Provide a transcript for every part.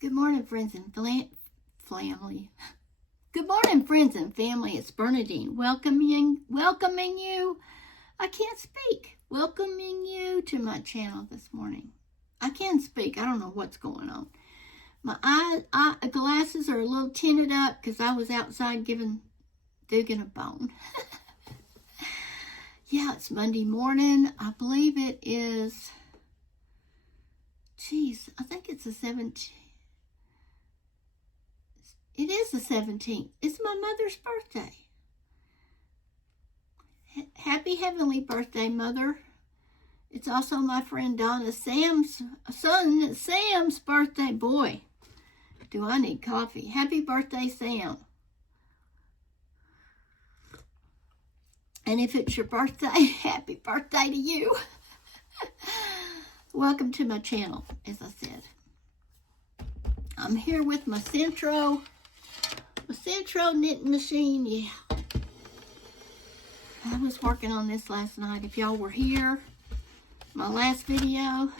Good morning, friends and family. Good morning, friends and family. It's Bernadine welcoming you. I can't speak. Welcoming you to my channel this morning. I can speak. I don't know what's going on. My glasses are a little tinted up because I was outside giving Dugan a bone. Yeah, it's Monday morning. I believe it is. Geez, I think it's the 17th. It is the 17th. It's my mother's birthday. Happy heavenly birthday, Mother. It's also my friend Donna Sam's son, Sam's birthday. Boy, do I need coffee. Happy birthday, Sam. And if it's your birthday, happy birthday to you. Welcome to my channel, as I said. I'm here with my Centro knitting machine. Yeah, I was working on this last night. If y'all were here, my last video,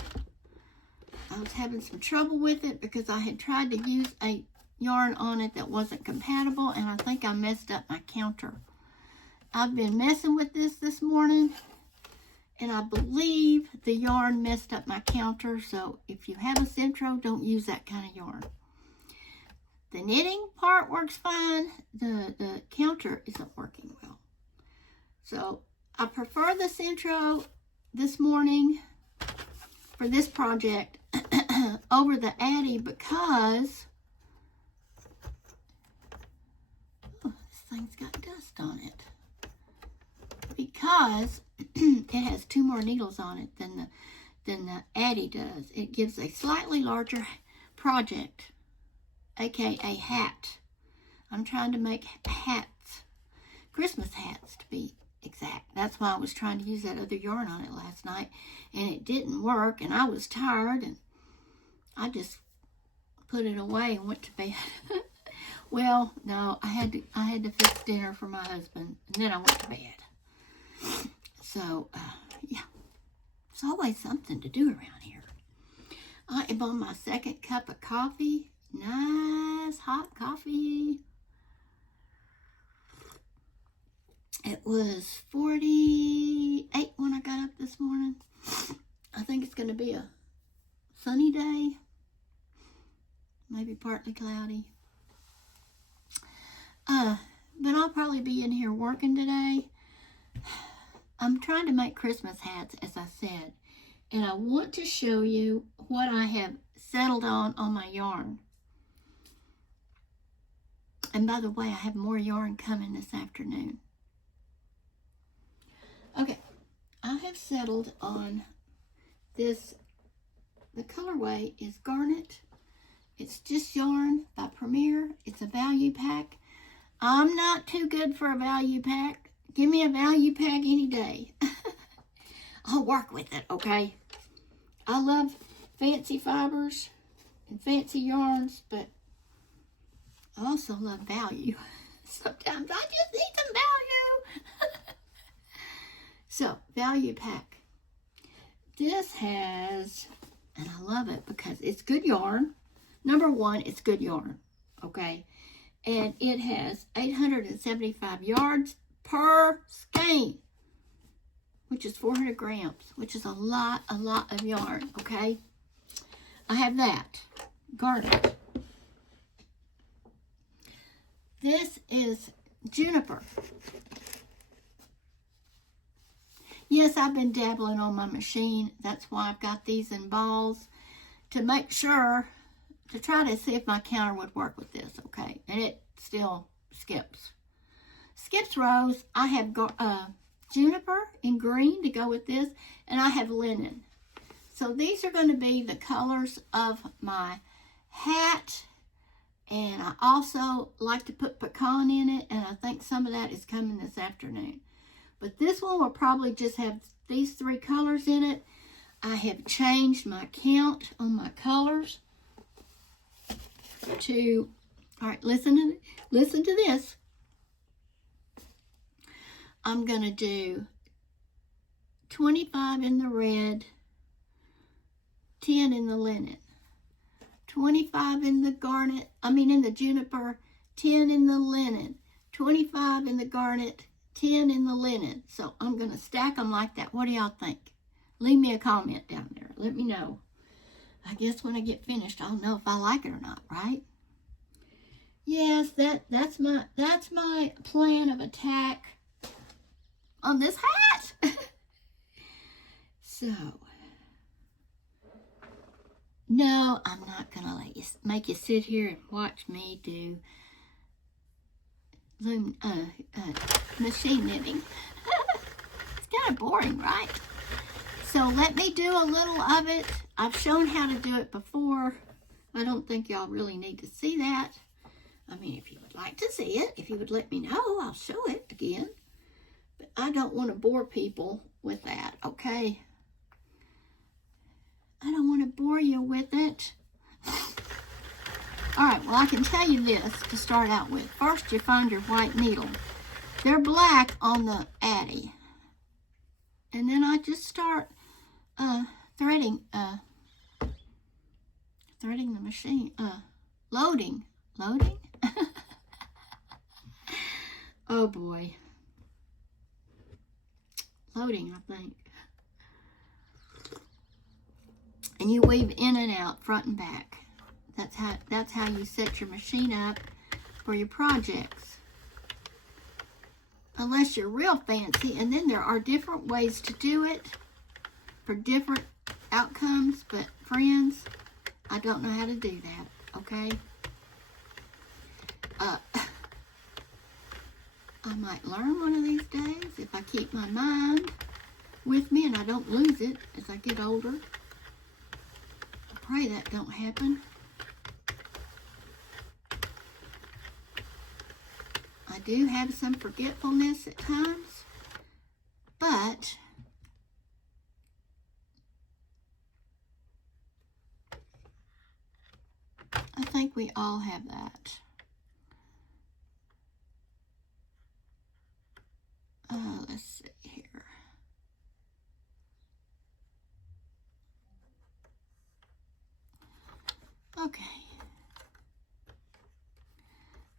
I was having some trouble with it because I had tried to use a yarn on it that wasn't compatible, and I think I messed up my counter. I've been messing with this morning, and I believe the yarn messed up my counter. So if you have a Centro, don't use that kind of yarn. The knitting part works fine. The counter isn't working well. So I prefer the Centro this morning for this project over the Addi because this thing's got dust on it. Because it has 2 more needles on it than the Addi does. It gives a slightly larger project, aka hat. I'm trying to make hats, Christmas hats to be exact. That's why I was trying to use that other yarn on it last night, and it didn't work, and I was tired, and I just put it away and went to bed. Well, no, I had to fix dinner for my husband, and then I went to bed. So, yeah, it's always something to do around here. I am on my 2nd cup of coffee. Nice hot coffee. It was 48 when I got up this morning. I think it's going to be a sunny day. Maybe partly cloudy. But I'll probably be in here working today. I'm trying to make Christmas hats, as I said. And I want to show you what I have settled on my yarn. And by the way, I have more yarn coming this afternoon. Okay, I have settled on this. The colorway is Garnet. It's Just Yarn by Premier. It's a value pack. I'm not too good for a value pack. Give me a value pack any day. I'll work with it, okay? I love fancy fibers and fancy yarns, but I also love value. Sometimes I just need some value. So, value pack. This has, and I love it because it's good yarn. Number one, it's good yarn, okay? And it has 875 yards per skein, which is 400 grams, which is a lot of yarn, okay? I have that, Garnet. This is Juniper. Yes, I've been dabbling on my machine. That's why I've got these in balls to make sure, to try to see if my counter would work with this, okay? And it still skips rows. I have Juniper in green to go with this, and I have Linen. So these are going to be the colors of my hat, and I also like to put pecan in it, and I think some of that is coming this afternoon. But this one will probably just have these 3 colors in it. I have changed my count on my colors to, all right, listen to this. I'm going to do 25 in the red, 10 in the linen, 25 in the garnet, in the juniper, 10 in the linen, 25 in the garnet, 10 in the linen. So I'm going to stack them like that. What do y'all think? Leave me a comment down there. Let me know. I guess when I get finished, I'll know if I like it or not, right? Yes, that's my plan of attack on this hat. So, no, I'm not gonna make you sit here and watch me do machine knitting. It's kind of boring, right? So let me do a little of it. I've shown how to do it before. I don't think y'all really need to see that. If you would like to see it, if you would let me know, I'll show it again. But I don't want to bore people with that, okay? I don't want to bore you with it. All right, well, I can tell you this to start out with. First, you find your white needle. They're black on the Addi. And then I just start threading the machine, loading. Oh boy. Loading, I think. And you weave in and out, front and back. That's how you set your machine up for your projects. Unless you're real fancy, and then there are different ways to do it for different outcomes, but friends, I don't know how to do that, okay? I might learn one of these days if I keep my mind with me and I don't lose it as I get older. I pray that don't happen. I do have some forgetfulness at times, but I think we all have that. Let's see here. Okay.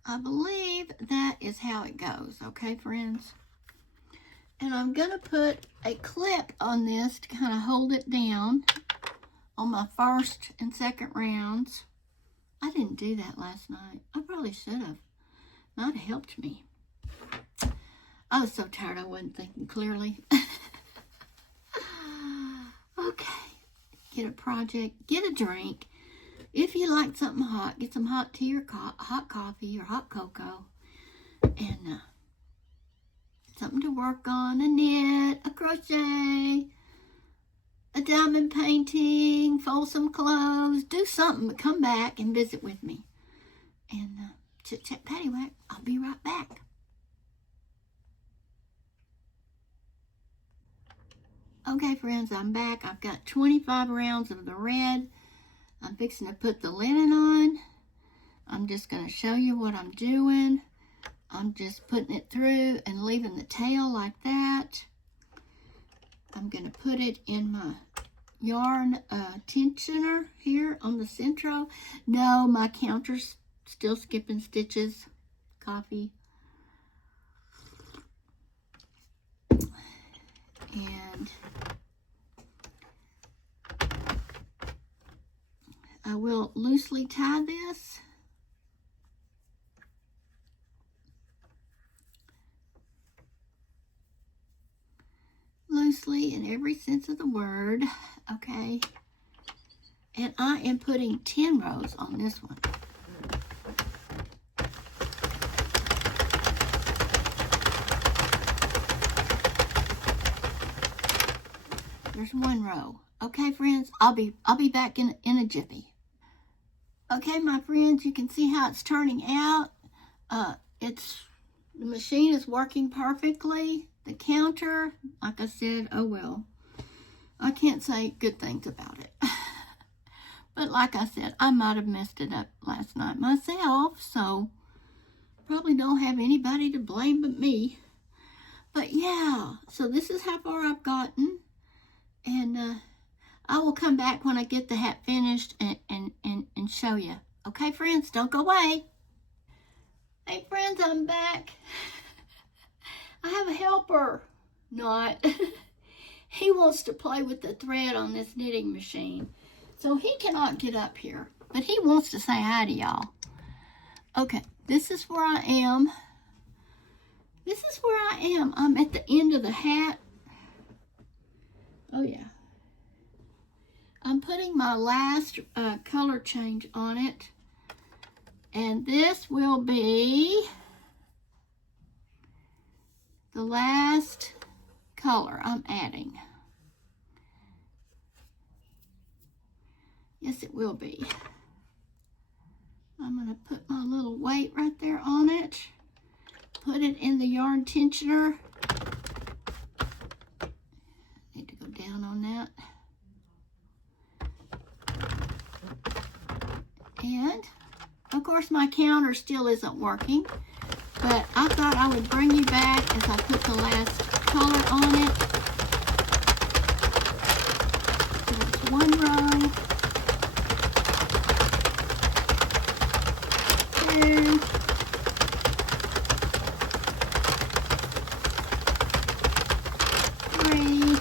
I believe that is how it goes, okay, friends? And I'm going to put a clip on this to kind of hold it down on my first and second rounds. I didn't do that last night. I probably should have. Might have helped me. I was so tired I wasn't thinking clearly. Okay. Get a project. Get a drink. If you like something hot, get some hot tea or hot coffee or hot cocoa. And something to work on. A knit, a crochet, a diamond painting, fold some clothes. Do something, but come back and visit with me. And chit-chat paddywhack. I'll be right back. Okay, friends, I'm back. I've got 25 rounds of the red. I'm fixing to put the linen on. I'm just going to show you what I'm doing. I'm just putting it through and leaving the tail like that. I'm going to put it in my yarn tensioner here on the centro. No, my counter's still skipping stitches. Coffee. And I will loosely tie this. Loosely in every sense of the word, okay? And I am putting 10 rows on this one. There's one row. Okay, friends, I'll be back in a jiffy. Okay, my friends, you can see how it's turning out. The machine is working perfectly. The counter, like I said, oh well. I can't say good things about it. But like I said, I might have messed it up last night myself, so probably don't have anybody to blame but me. But yeah, so this is how far I've gotten. And I will come back when I get the hat finished and and show you. Okay, friends, don't go away. Hey, friends, I'm back. I have a helper. Not. He wants to play with the thread on this knitting machine. So he cannot get up here, but he wants to say hi to y'all. Okay, this is where I am. This is where I am. I'm at the end of the hat. Oh, yeah. I'm putting my last color change on it. And this will be the last color I'm adding. Yes, it will be. I'm going to put my little weight right there on it. Put it in the yarn tensioner. Need to go down on that. And, of course, my counter still isn't working. But I thought I would bring you back as I put the last color on it. There's one row. Two. Three.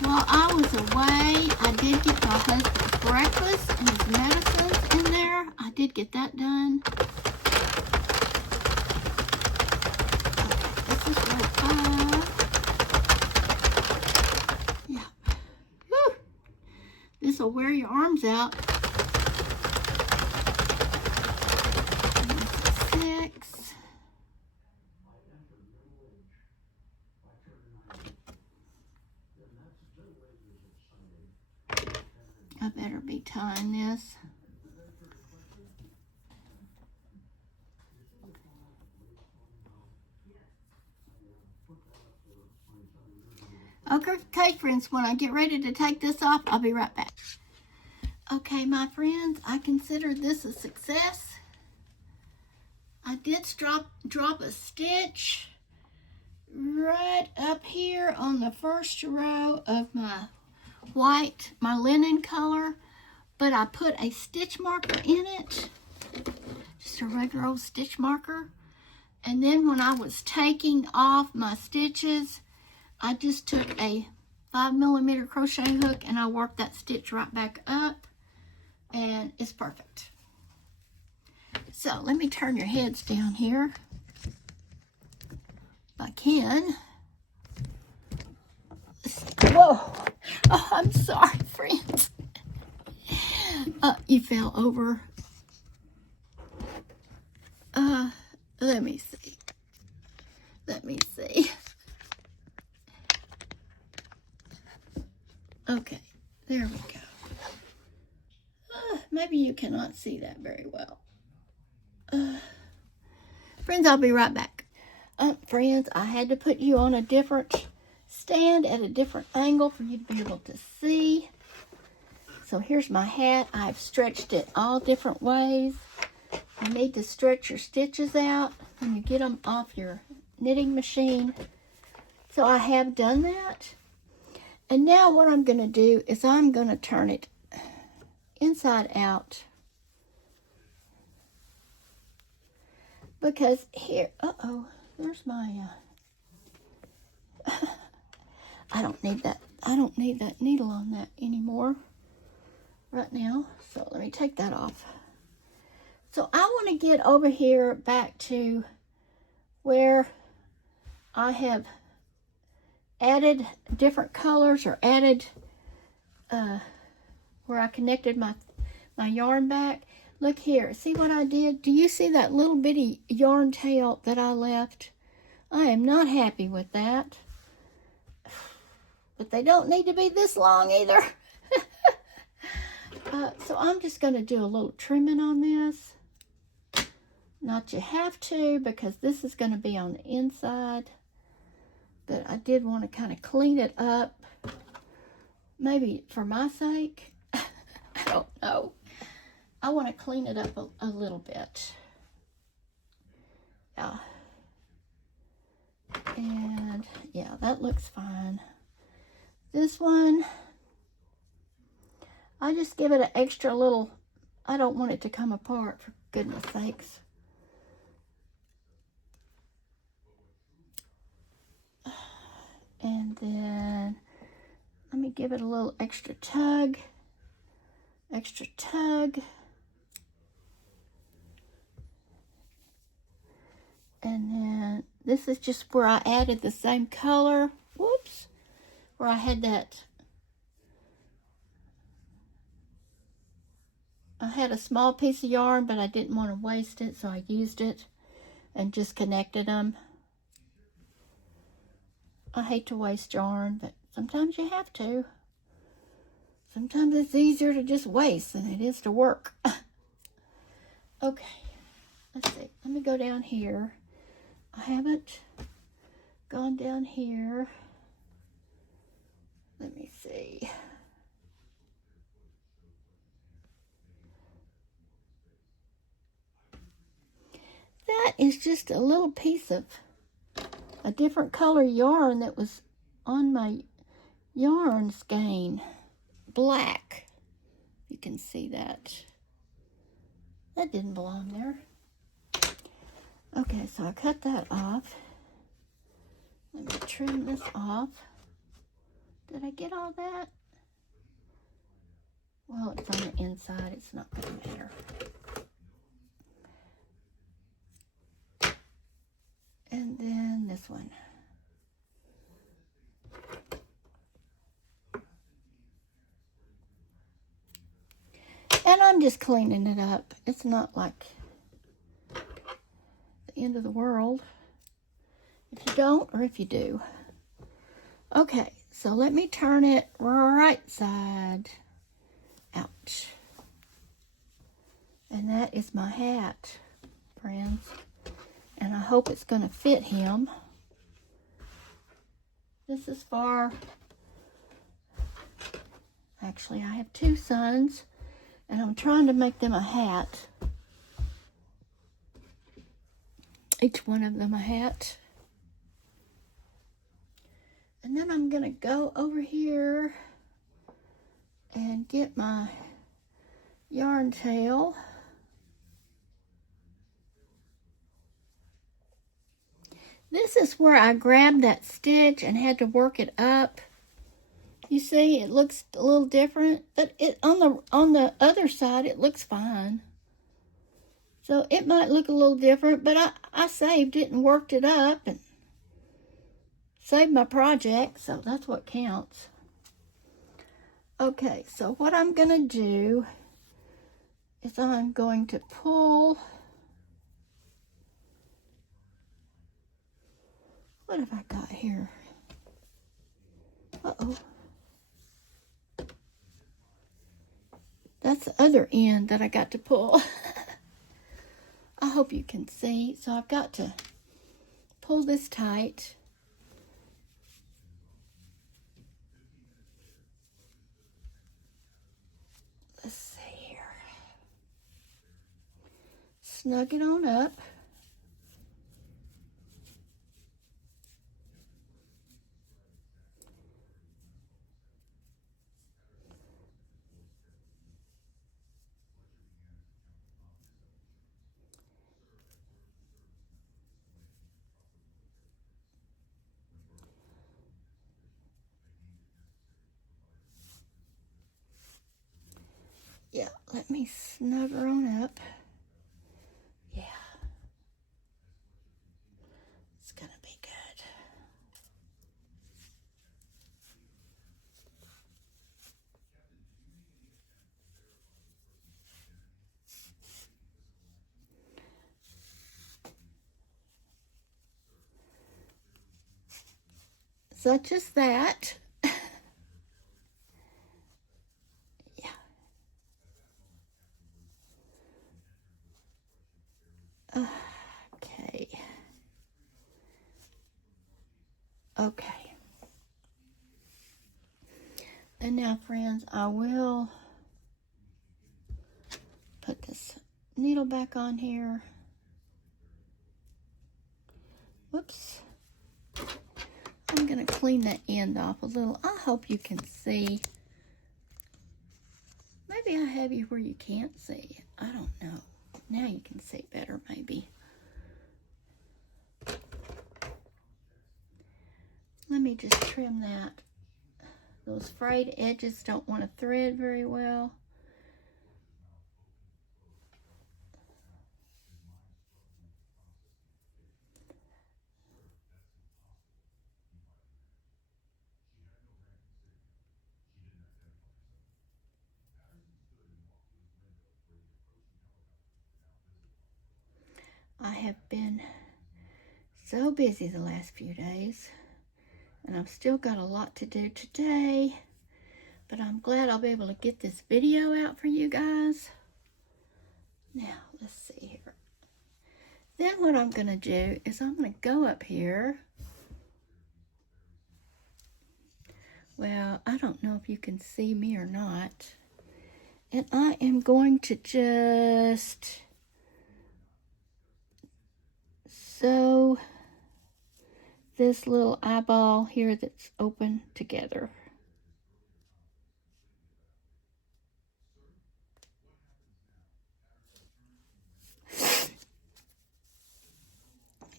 While I was away, I did get my husband's breakfast and his medicines in there. I did get that done. Okay, this is row 5. Yeah. Whew. This will wear your arms out. And this is 6. I better be tying this. Okay, friends, when I get ready to take this off, I'll be right back. Okay, my friends, I consider this a success. I did drop a stitch right up here on the first row of my white, my linen color, but I put a stitch marker in it, just a regular old stitch marker. And then when I was taking off my stitches, I just took a 5mm crochet hook and I worked that stitch right back up, and it's perfect. So let me turn your heads down here if I can. Whoa! Oh, I'm sorry, friends. You fell over. Let me see. Let me see. Okay, there we go. Maybe you cannot see that very well. Friends, I'll be right back. Friends, I had to put you on a different stand at a different angle for you to be able to see. So here's my hat. I've stretched it all different ways. You need to stretch your stitches out when you get them off your knitting machine. So I have done that. And now what I'm going to do is I'm going to turn it inside out. Because here, there's my, I don't need that needle on that anymore right now. So let me take that off. So I want to get over here back to where I have added different colors, or added where I connected my yarn back. Look here, see what I did? Do you see that little bitty yarn tail that I left? I am not happy with that. But they don't need to be this long either. So I'm just going to do a little trimming on this. Not you have to, because this is going to be on the inside. But I did want to kind of clean it up. Maybe for my sake. I don't know. I want to clean it up a little bit. Yeah. And yeah, that looks fine. This one, I just give it an extra little, I don't want it to come apart, for goodness sakes. And then let me give it a little extra tug. Extra tug. And then this is just where I added the same color. Whoops. Where I had that. I had a small piece of yarn, but I didn't want to waste it, so I used it and just connected them. I hate to waste yarn, but sometimes you have to. Sometimes it's easier to just waste than it is to work. Okay, let's see. Let me go down here. I haven't gone down here. Let me see. That is just a little piece of a different color yarn that was on my yarn skein. Black. You can see that. That didn't belong there. Okay, so I cut that off. Let me trim this off. Did I get all that? Well, it's on the inside. It's not going to matter. And then this one. And I'm just cleaning it up. It's not like the end of the world if you don't or if you do. Okay, so let me turn it right side out. And that is my hat, friends. And I hope it's going to fit him. This is for, actually I have two sons, and I'm trying to make them a hat. Each one of them a hat. And then I'm going to go over here and get my yarn tail. This is where I grabbed that stitch and had to work it up. You see, it looks a little different, but it on the other side it looks fine. So it might look a little different, but I saved it and worked it up and saved my project, so that's what counts. Okay, so what I'm gonna do is I'm going to pull. What have I got here? Uh-oh. That's the other end that I got to pull. I hope you can see. So I've got to pull this tight. Let's see here. Snug it on up. Yeah, let me snug her on up. Yeah. It's gonna be good. Such as that. Okay. Okay. And now, friends, I will put this needle back on here. Whoops. I'm going to clean that end off a little. I hope you can see. Maybe I have you where you can't see. I don't know. Now you can see better, maybe. Let me just trim that. Those frayed edges don't want to thread very well. I have been so busy the last few days, and I've still got a lot to do today, but I'm glad I'll be able to get this video out for you guys. Now, let's see here. Then what I'm going to do is I'm going to go up here. Well, I don't know if you can see me or not. And I am going to just sew this little eyeball here that's open together.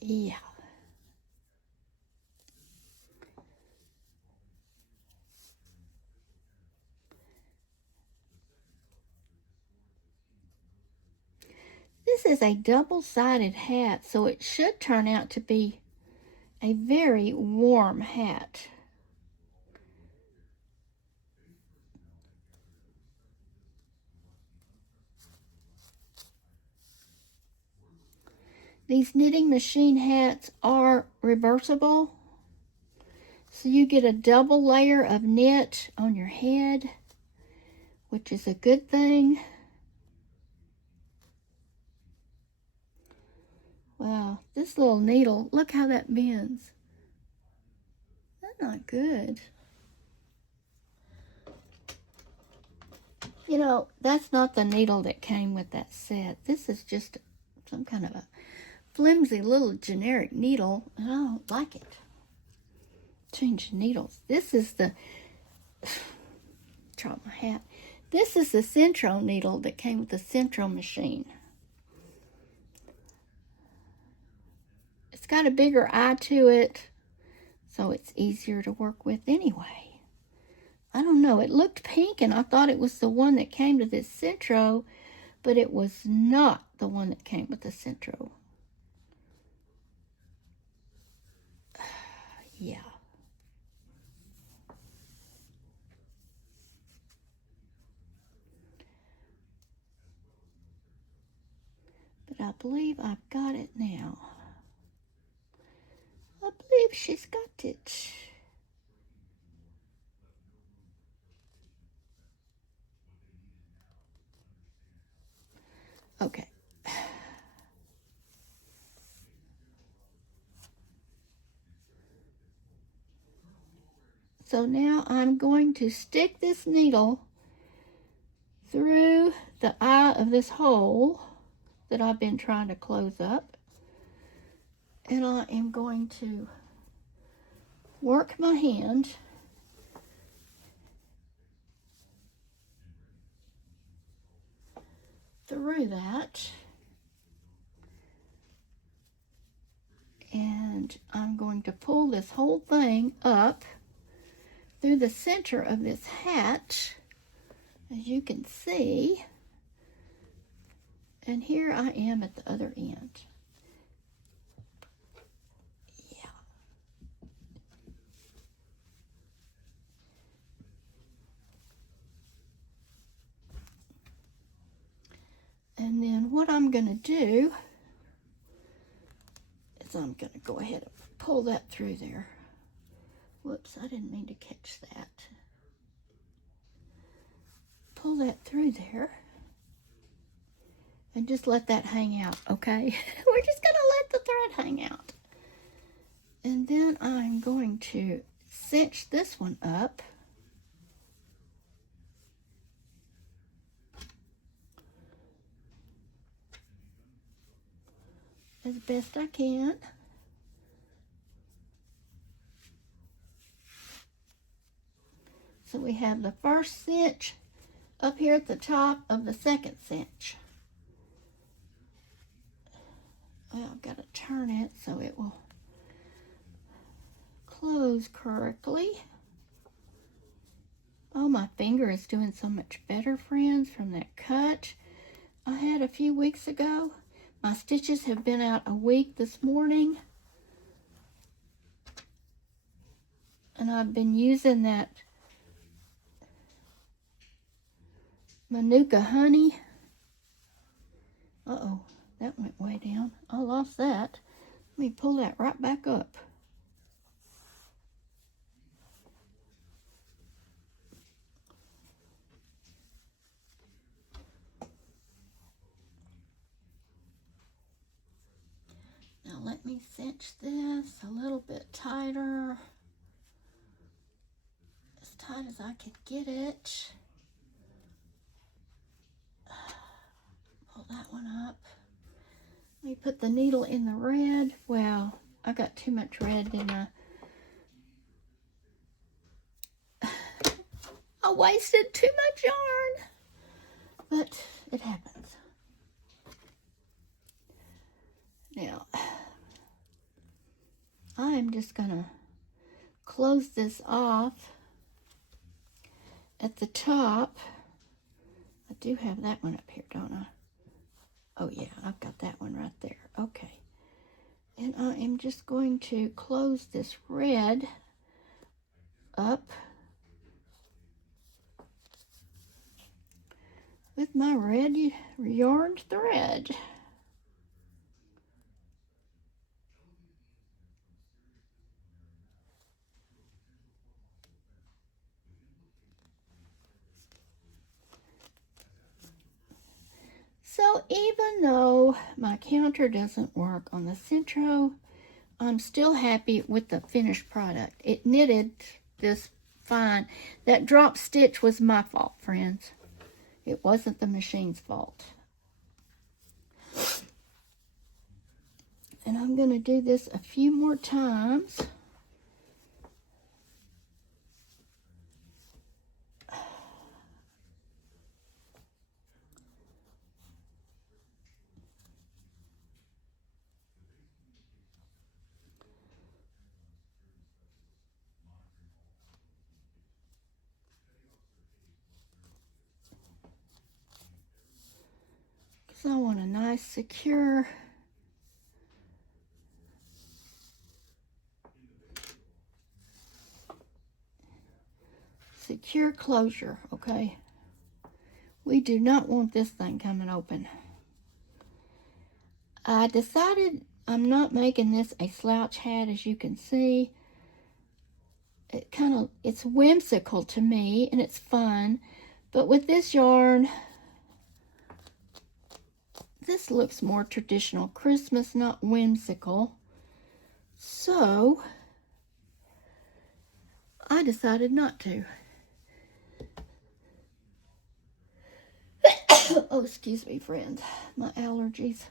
Yeah. This is a double-sided hat, so it should turn out to be a very warm hat. These knitting machine hats are reversible, so you get a double layer of knit on your head, which is a good thing. Wow, this little needle, look how that bends. That's not good. You know, that's not the needle that came with that set. This is just some kind of a flimsy little generic needle, and I don't like it. Change the needles. This is the, drop my hat. This is the Centro needle that came with the Centro machine. It's got a bigger eye to it, so it's easier to work with anyway. I don't know, it looked pink and I thought it was the one that came to this Centro, but it was not the one that came with the Centro. Yeah. But I believe I've got it now. I believe she's got it. Okay. So now I'm going to stick this needle through the eye of this hole that I've been trying to close up. And I am going to work my hand through that. And I'm going to pull this whole thing up through the center of this hat, as you can see. And here I am at the other end. Yeah. And then what I'm going to do is I'm going to go ahead and pull that through there. Whoops, I didn't mean to catch that. Pull that through there. And just let that hang out, okay? We're just going to let the thread hang out. And then I'm going to cinch this one up. As best I can. So we have the first cinch up here at the top of the second cinch. Well, I've got to turn it so it will close correctly. Oh, my finger is doing so much better, friends, from that cut I had a few weeks ago. My stitches have been out a week this morning. And I've been using that Manuka honey. Uh-oh, that went way down. I lost that. Let me pull that right back up. Now let me cinch this a little bit tighter. As tight as I could get it. Pull that one up. Let me put the needle in the red. Well, I got too much red, didn't I? I wasted too much yarn. But it happens. Now, I am just going to close this off at the top. I do have that one up here, don't I? Oh yeah, I've got that one right there. Okay. And I am just going to close this red up with my red yarn thread. So even though my counter doesn't work on the Centro, I'm still happy with the finished product. It knitted this fine. That drop stitch was my fault, friends. It wasn't the machine's fault. And I'm going to do this a few more times. Because I want a nice, secure closure, okay? We do not want this thing coming open. I decided I'm not making this a slouch hat, as you can see. It's whimsical to me, and it's fun. But with this yarn, this looks more traditional Christmas, not whimsical. So, I decided not to. Oh, excuse me, friends. My allergies.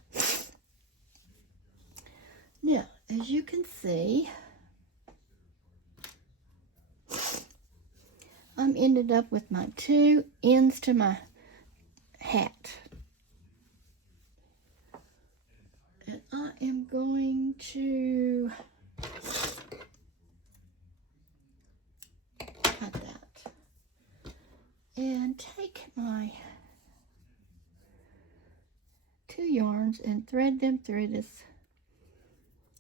Now, as you can see, I'm ended up with my two ends to my hat. And I am going to cut that. And take my two yarns and thread them through this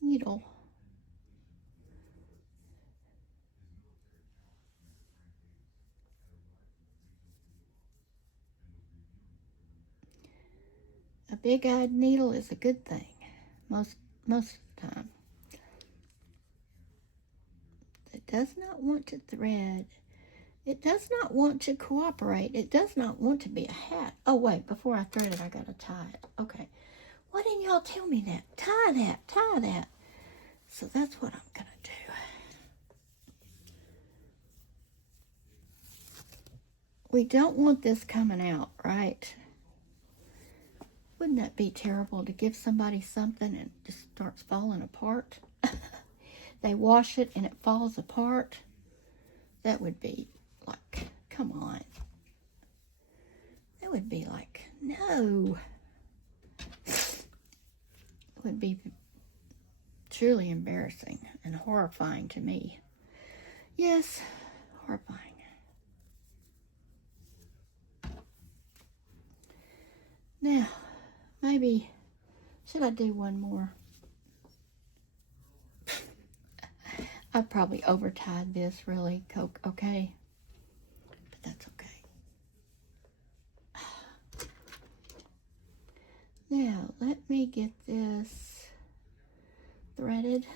needle. A big-eyed needle is a good thing, most of the time. It does not want to thread. It does not want to cooperate. It does not want to be a hat. Oh, wait, before I thread it, I gotta tie it. Okay. Why didn't y'all tell me that? Tie that, tie that. So that's what I'm gonna do. We don't want this coming out, right? Wouldn't that be terrible to give somebody something and it just starts falling apart? They wash it and it falls apart. That would be like, come on. It would be like, no. It would be truly embarrassing and horrifying to me. Yes, horrifying. Now, maybe, should I do one more? I probably overtied this really, okay? But that's okay. Now, let me get this threaded.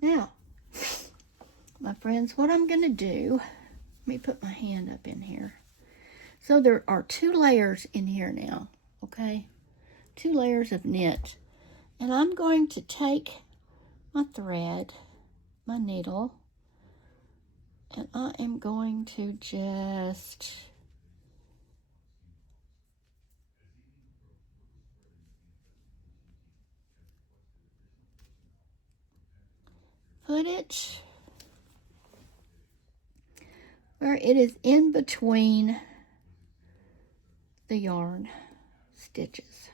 Now, my friends, what I'm going to do, let me put my hand up in here. So there are 2 layers in here now, okay? 2 layers of knit. And I'm going to take my thread, my needle, and I am going to just put it where it is in between the yarn stitches.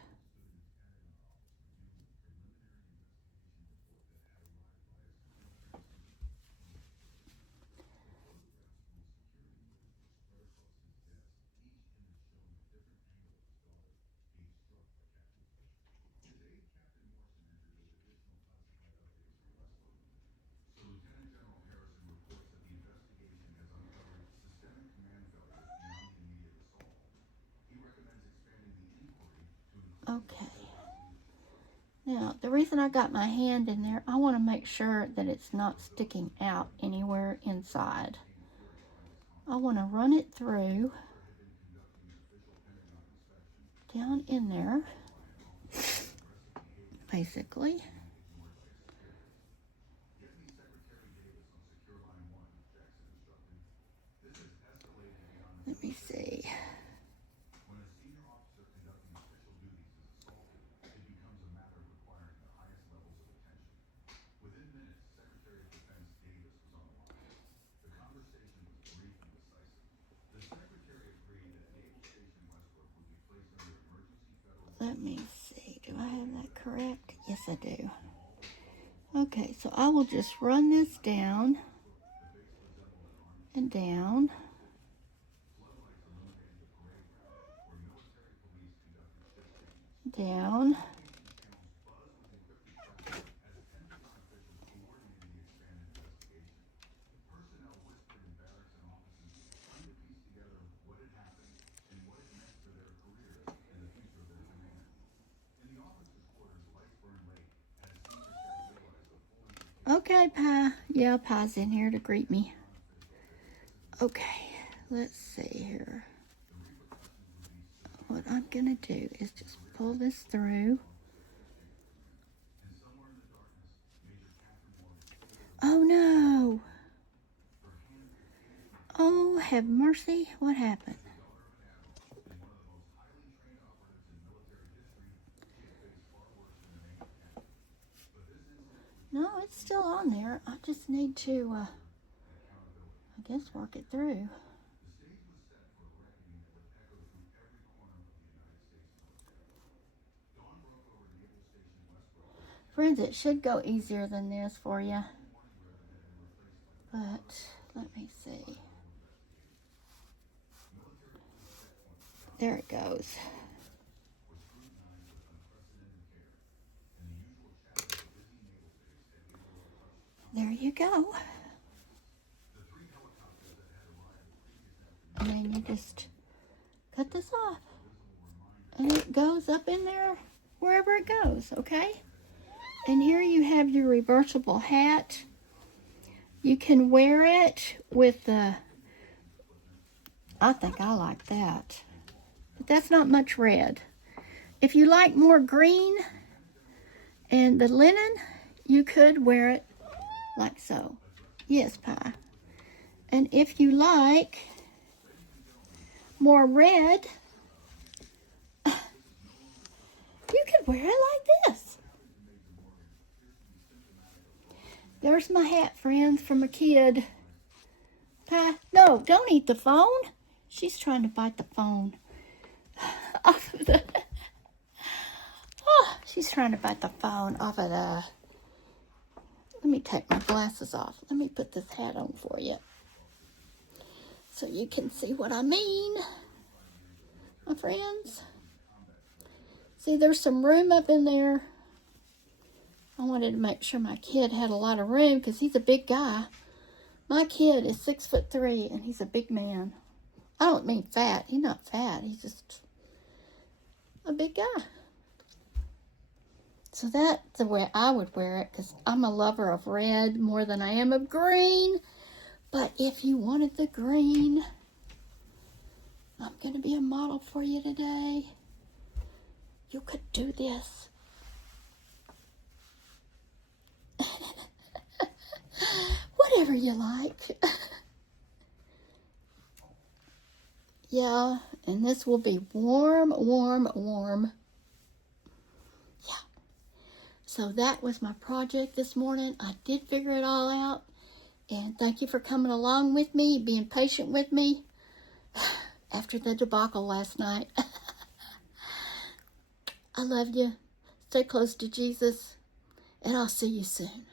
Okay. Now, the reason I got my hand in there, I want to make sure that it's not sticking out anywhere inside. I want to run it through, down in there, basically. Let me see. Let me see. Do I have that correct? Yes, I do. Okay, so I will just run this down and down. Down. Okay, Pie. Yeah, Pie's in here to greet me. Okay, let's see here. What I'm going to do is just pull this through. Oh, no. Oh, have mercy. What happened? No, it's still on there. I just need to, I guess, work it through. Friends, it should go easier than this for you. But, let me see. There it goes. There you go. And then you just cut this off. And it goes up in there wherever it goes, okay? And here you have your reversible hat. You can wear it with the, I think I like that. But that's not much red. If you like more green and the linen, you could wear it like so. Yes, Pie. And if you like more red, you could wear it like this. There's my hat, friends, from a kid. Pie, no. No, don't eat the phone. She's trying to bite the phone off of the... Oh, she's trying to bite the phone off of the... Let me take my glasses off. Let me put this hat on for you, so you can see what I mean, my friends. See, there's some room up in there. I wanted to make sure my kid had a lot of room because he's a big guy. My kid is 6'3" and he's a big man. I don't mean fat. He's not fat. He's just a big guy. So that's the way I would wear it, because I'm a lover of red more than I am of green. But if you wanted the green, I'm going to be a model for you today. You could do this. Whatever you like. Yeah, and this will be warm, warm, warm. Yeah. So that was my project this morning. I did figure it all out. And thank you for coming along with me, being patient with me after the debacle last night. I love you. Stay close to Jesus, and I'll see you soon.